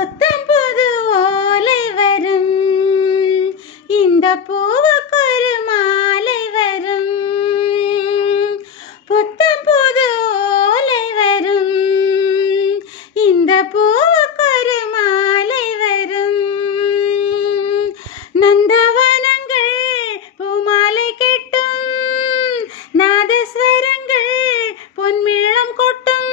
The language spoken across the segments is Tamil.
புத்தம் புது ஓலை வரும், இந்த பூவுக்கொரு மாலை வரும். புத்தம் புது ஓலை வரும், இந்த பூவுக்கொரு மாலை வரும். நந்தவனங்கள் பூமாலை கெட்டும், நாதஸ்வரங்கள் பொன்மேளம் கொட்டும்,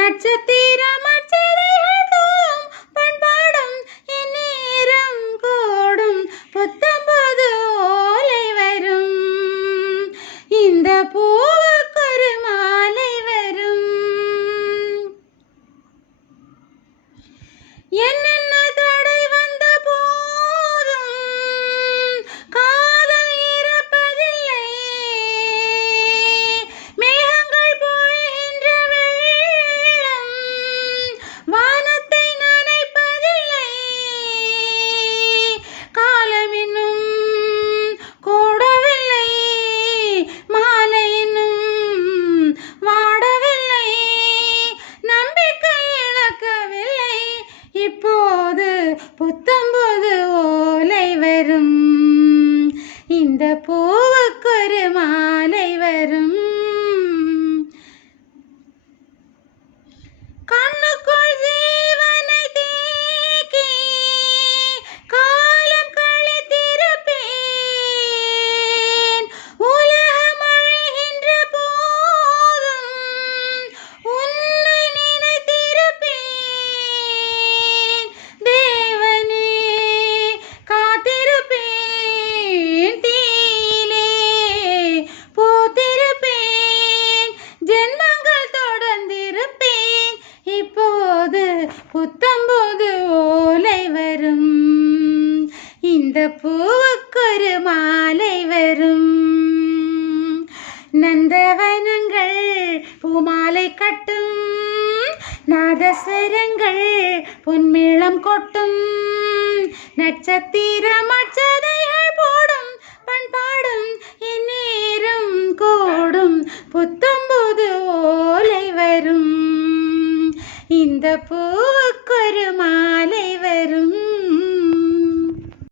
நட்சத்திரம் அச்சதைகள் தூவும் பண்பாடும் இந்நேரம் கூடும். புத்தம்புது ஓலை வரும், இந்த பூவுக்கொரு மாலை வரும். என்னென்ன தடை வந்த போதும் காதல் இறப்பதில்லை, மேகங்கள் பொழிகின்ற வெள்ளம் வானத்தை நனைப்பதில்லை. காலம் இன்னும் கூடவில்லை, மாலை இன்னும் வாடவில்லை, நம்பிக்கை இழக்கவில்லை. இப்போது புத்தம்புது ஓலை வரும், இந்த பூவுக்கொரு மாலை வரும். கண்ணுக்குள் ஜீவனை தேக்கி காலம் கழித்திருப்பேன், உலகம் அழிகின்ற போதும் உன்னை நினைத்திருப்பேன். தேவனே காத்திருப்பேன், தீயிலே பூத்திருப்பேன், ஜென்மங்கள் தொடர்ந்திருப்பேன். இப்போது புத்தம்புது ஓலை வரும், இந்த பூவுக்கொரு மாலை வரும். நந்தவனங்கள் பூமாலை கட்டும், நாதஸ்வரங்கள் பொன்மேளம் கொட்டும், நட்சத்திரம் அச்சதைகள் போடும் பண்பாடும் இந்நேரம் கூடும். புத்தம்புது ஓலை வரும், இந்த பூவுக்கொரு மாலை வரும்.